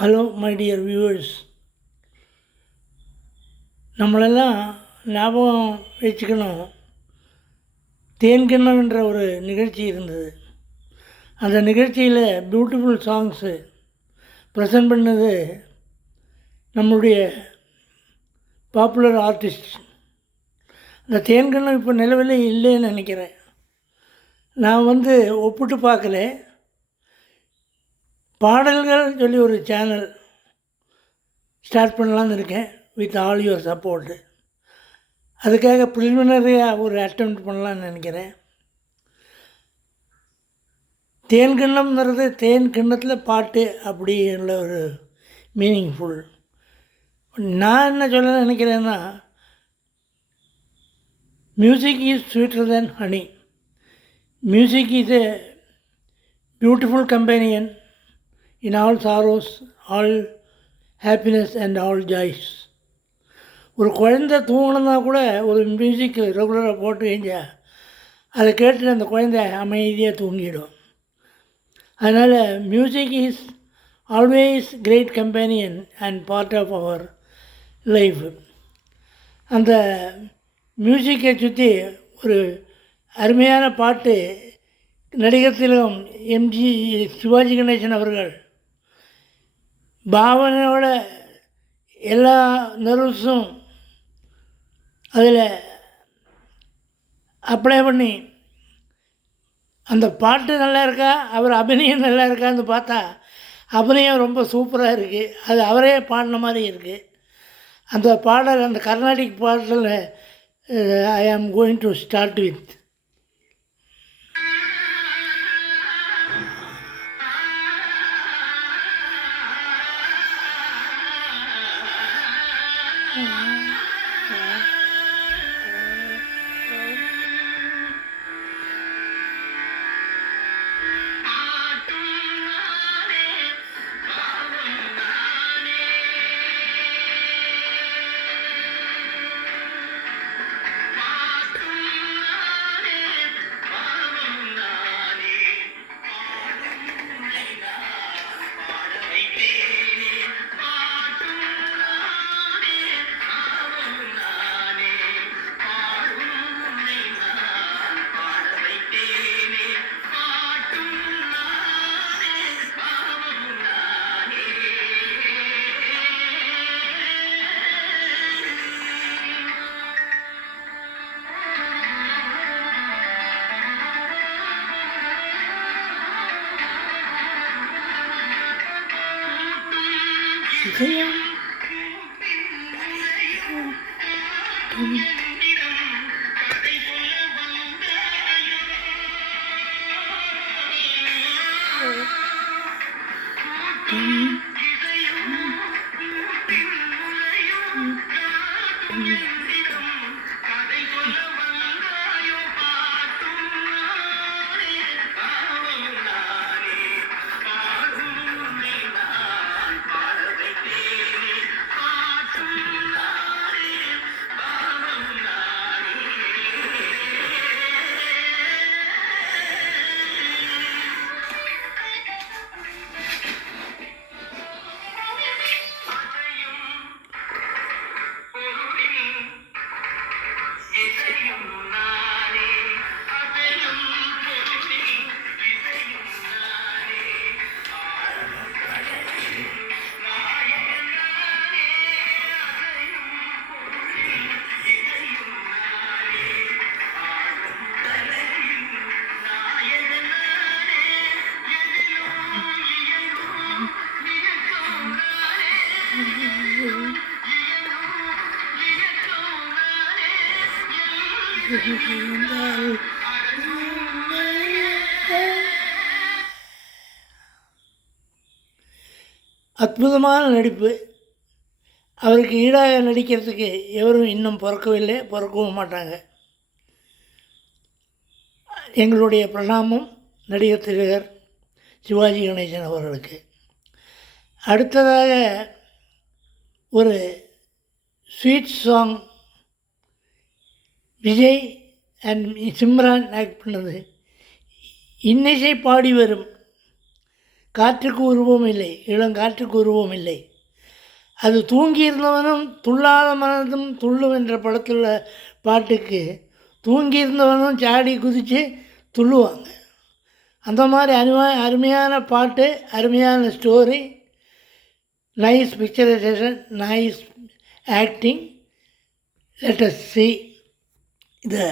Hello my dear viewers, நம்மளெல்லாம் ஞாபகம் வச்சுக்கணும். தேன்கிண்ணம் என்ற ஒரு நிகழ்ச்சி இருந்தது. அந்த நிகழ்ச்சியில் பியூட்டிஃபுல் சாங்ஸு ப்ரெசன்ட் பண்ணது நம்முடைய பாப்புலர் ஆர்டிஸ்ட். அந்த தேன்கிண்ணம் இப்போ நிலவில் இல்லைன்னு நினைக்கிறேன். நான் ஒப்பிட்டு பார்க்கல. பாடல்கள் சொல்லி ஒரு சேனல் ஸ்டார்ட் பண்ணலான்னு இருக்கேன் வித் ஆல் யுவர் சப்போர்ட்டு. அதுக்காக ப்ரிலிமினரியாக ஒரு அட்டெம்ப்ட் பண்ணலான்னு நினைக்கிறேன். தேன் கிண்ணம்ங்கிறது தேன் கிண்ணத்தில் பாட்டு அப்படி உள்ள ஒரு மீனிங்ஃபுல். நான் என்ன சொல்ல நினைக்கிறேன்னா, music is sweeter then honey. Music is a beautiful companion in all sorrows, all happiness and all joys. ஒரு குழந்தை தூங்கணுன்னா கூட ஒரு மியூசிக் ரெகுலராக போட்டு வைங்க, அதை கேட்டு அந்த குழந்தை அமைதியாக தூங்கிடும். அதனால் music is always great companion and part of our life. அந்த மியூசிக்கை சுற்றி ஒரு அருமையான பாட்டு நடிகர் திலகம் சிவாஜி கணேசன் அவர்கள் பாவனையோட எல்லா நர்வஸும் அதில் அப்ளை பண்ணி அந்த பாட்டு நல்லா இருக்கா, அவர் அபிநயம் நல்லா இருக்கான்னு பார்த்தா அபிநயம் ரொம்ப சூப்பராக இருக்குது. அது அவரே பாடின மாதிரி இருக்குது. அந்த பாடல், அந்த கர்நாடிக் பாடலில் ஐ am going to start with அற்புதமான நடிப்பு. அவருக்கு ஈடாக நடிக்கிறதுக்கு எவரும் இன்னும் பிறக்கவில்லை, பிறக்கவும் மாட்டாங்க. எங்களுடைய பிரணாமம் நடிகர் திலகர் சிவாஜி கணேசன் அவர்களுக்கு. அடுத்ததாக ஒரு sweet song Vijay and Simran act பண்ணது. இன்னிசை பாடி வரும் காற்றுக்கு உருவம் இல்லை, இளங்காற்றுக்கு உருவம் இல்லை. அது தூங்கியிருந்தவனும் துள்ளாத மனதும் துள்ளும் என்ற படத்தில் பாட்டுக்கு தூங்கியிருந்தவனும் சாடி குதித்து துள்ளுவாங்க. அந்த மாதிரி அருமையான பாட்டு, அருமையான story, nice picturisation, nice acting. Let us see the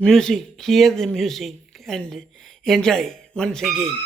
music, hear the music and enjoy once again.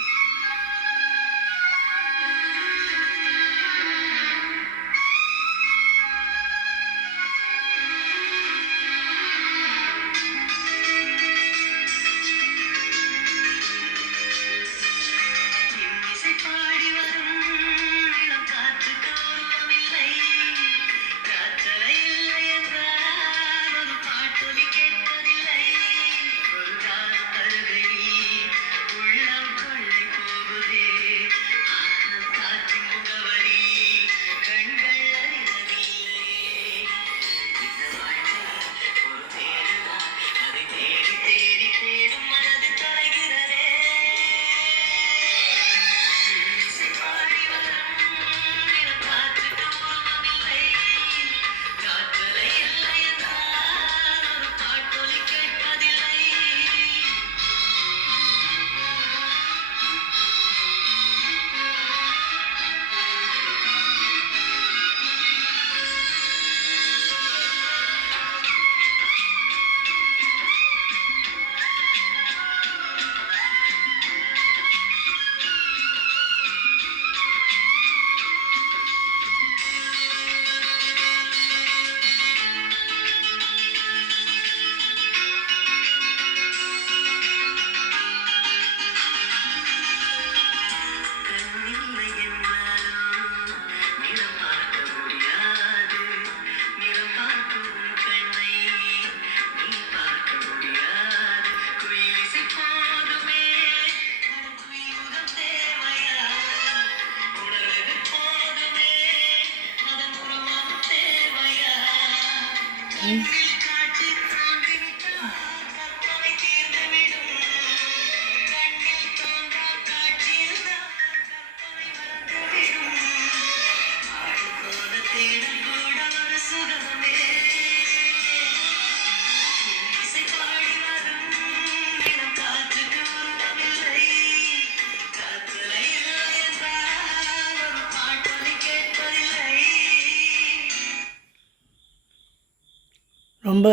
ரொம்ப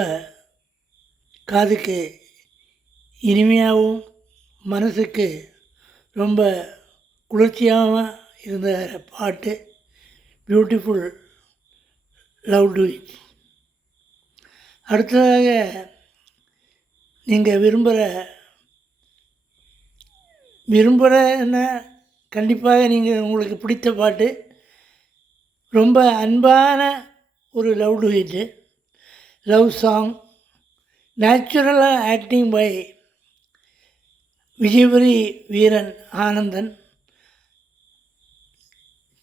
காதுக்கு இனிமையாகவும் மனசுக்கு ரொம்ப குளிர்ச்சியாகவும் இருந்த பாட்டு. Beautiful love to it. அடுத்ததாக நீங்கள் விரும்புகிறன்னா கண்டிப்பாக நீங்கள் உங்களுக்கு பிடித்த பாட்டு, ரொம்ப அன்பான ஒரு லவ் டு இட்டு, லவ் சாங், நேச்சுரலாக ஆக்டிங் பை விஜயபுரி வீரன் ஆனந்தன்,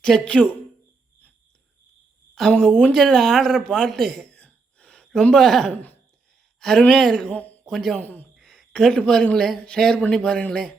சச்சு. அவங்க ஊஞ்சலில் ஆடுற பாட்டு ரொம்ப அருமையாக இருக்கும். கொஞ்சம் கேட்டு பாருங்களேன், ஷேர் பண்ணி பாருங்களேன்.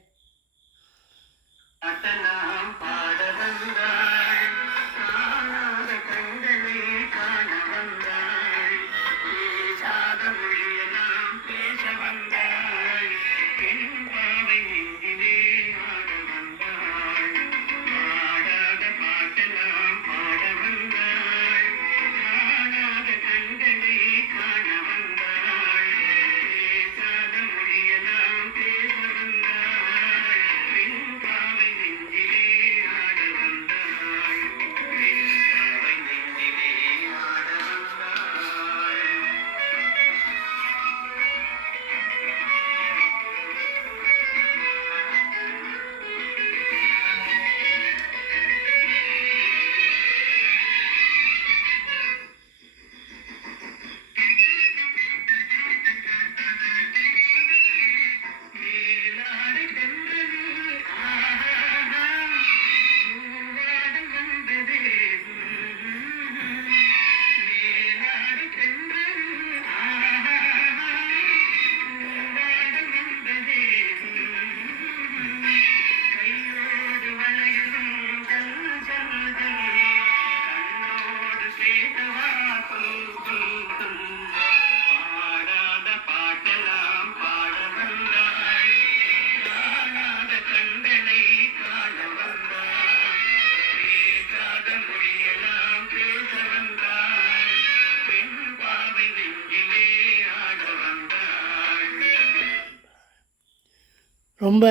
ரொம்ப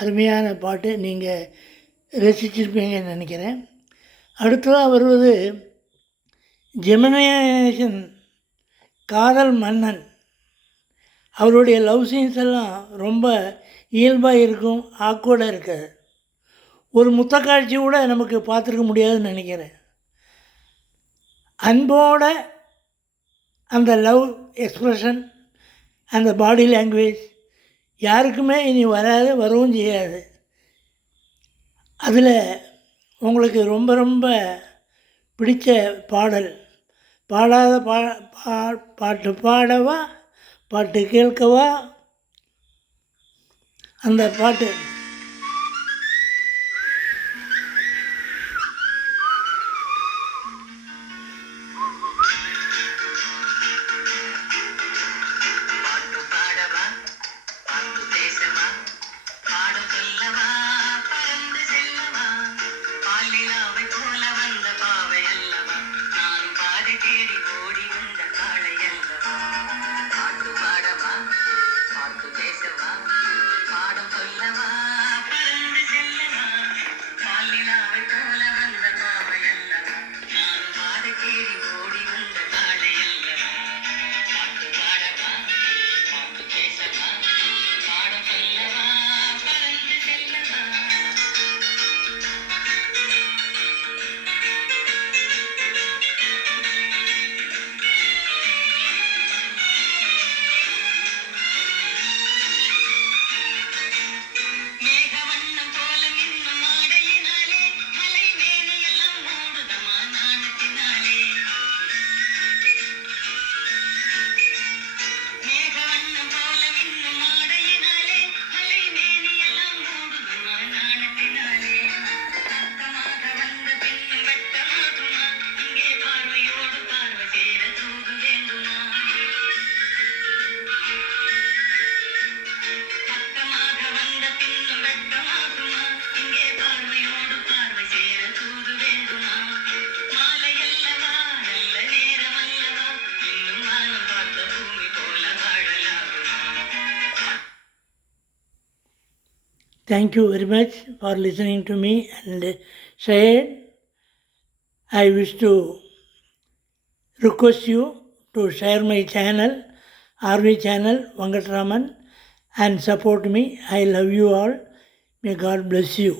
அருமையான பாட்டு, நீங்கள் ரசிச்சிருப்பீங்கன்னு நினைக்கிறேன். அடுத்ததாக வருவது ஜெமினி கணேசன், காதல் மன்னன். அவருடைய லவ் சீன்ஸ் எல்லாம் ரொம்ப இயல்பாக இருக்கும், ஆக்வர்டாக இருக்காது. ஒரு முத்தக்காட்சி கூட நமக்கு பார்த்துருக்க முடியாதுன்னு நினைக்கிறேன். அன்போட அந்த லவ் எக்ஸ்ப்ரெஷன், அந்த பாடி லாங்குவேஜ் யாருக்குமே இனி வராது, வரவும் செய்யாது. அதில் உங்களுக்கு ரொம்ப ரொம்ப பிடிச்ச பாடல், பாடாத பாட்டு பாடவா, பாட்டு கேட்கவா, அந்த பாட்டு Thank you very much for listening to me and Syed. I wish to request you to share my channel, RV channel, Vangatraman, and support me. I love you all. May God bless you.